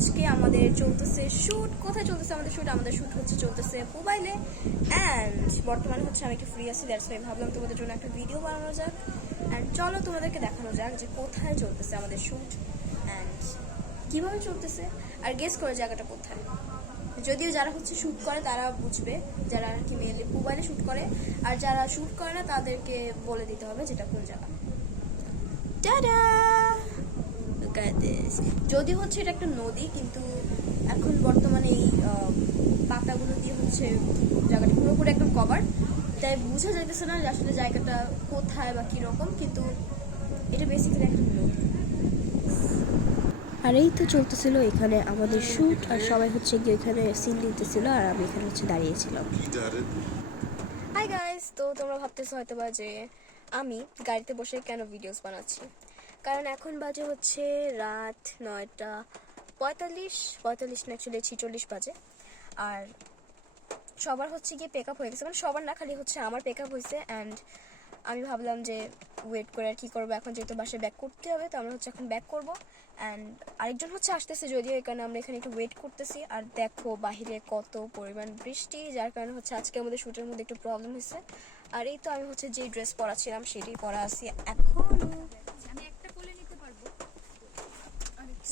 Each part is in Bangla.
আজকে আমাদের চলতেছে শ্যুট কোথায় চলতেছে আমাদের শ্যুট আমাদের শ্যুট হচ্ছে চলতেছে মোবাইলে। অ্যান্ড বর্তমানে হচ্ছে আমি একটু ফ্রি আছি দ্যাটস ওয়াই ভাবলাম তোমাদের জন্য একটা ভিডিও বানানো যাক। অ্যান্ড চলো তোমাদেরকে দেখানো যাক যে কোথায় চলতেছে আমাদের শ্যুট অ্যান্ড কীভাবে চলতেছে। আর গেস করে জায়গাটা কোথায়। যদিও যারা হচ্ছে শ্যুট করে, তারা বুঝবে, যারা আর কি মেনলি মোবাইলে শ্যুট করে। আর যারা শ্যুট করে না, তাদেরকে বলে দিতে হবে যেটা কোন জায়গা। টাডা Look যদি হচ্ছে এটা একটা নদী কিন্তু এখন বর্তমানে এই পাতাগুলো দিয়ে হচ্ছে জায়গাটা পুরোপুরি একদম কভার তাই বোঝা যাইতেছে না যে আসলে জায়গাটা কোথায় বা কীরকম কিন্তু এটা বেসিক্যালি একটা নদী। আর এই তো চলতেছিল এখানে আমাদের শ্যুট আর সবাই হচ্ছে গিয়ে এখানে সিন নিতেছিল আর আমি এখানে হচ্ছে দাঁড়িয়েছিলাম। হাই গাইস তো তোমরা ভাবতেছো হয়তো বা যে আমি গাড়িতে বসে কেন ভিডিওস বানাচ্ছি? কারণ এখন বাজে হচ্ছে রাত নয়টা পঁয়তাল্লিশ পঁয়তাল্লিশ না অ্যাকচুয়ালি ছিচল্লিশ বাজে। আর সবার হচ্ছে গিয়ে পেক আপ হয়ে গেছে। মানে সবার না, খালি হচ্ছে আমার পেক আপ হয়েছে অ্যান্ড আমি ভাবলাম যে ওয়েট করে আর কী করব। এখন যেহেতু বাসায় ব্যাক করতে হবে, তো আমরা হচ্ছে এখন ব্যাক করব। অ্যান্ড আরেকজন হচ্ছে আসতেছে যদিও এই কারণে আমরা এখানে একটু ওয়েট করতেছি। আর দেখো বাহিরে কত পরিমাণ বৃষ্টি, যার কারণে হচ্ছে আজকে আমাদের শ্যুটের মধ্যে একটু প্রবলেম হয়েছে। আর এই তো আমি হচ্ছে যেই ড্রেস পরা ছিলাম সেটাই পরা আছি। এখন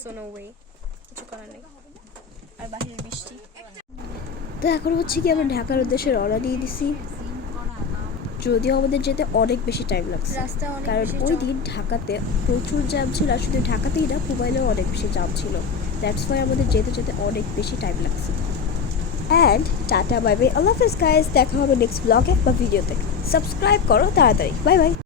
সোনো ওয়ে কিছু করার নেই। আর বাহিরের বৃষ্টি। তো এখন হচ্ছে কি আমরা ঢাকার উদ্দেশ্যে রওনা দিয়ে দিছি। যদিও আমাদের যেতে অনেক বেশি টাইম লাগছে। কারণ ওই দিন ঢাকাতে প্রচুর জ্যাম ছিল আর শুধু ঢাকাতেই না মোবাইলেও অনেক বেশি জ্যাম ছিল। দ্যাটস ওয়াই আমাদের যেতে যেতে অনেক বেশি টাইম লাগছে। অ্যান্ড টাটা বাই বাই আল্লাহ হাফিজ গাইস দেখা হবে নেক্সট ব্লগে বা ভিডিওতে সাবস্ক্রাইব করো তাড়াতাড়ি। Bye bye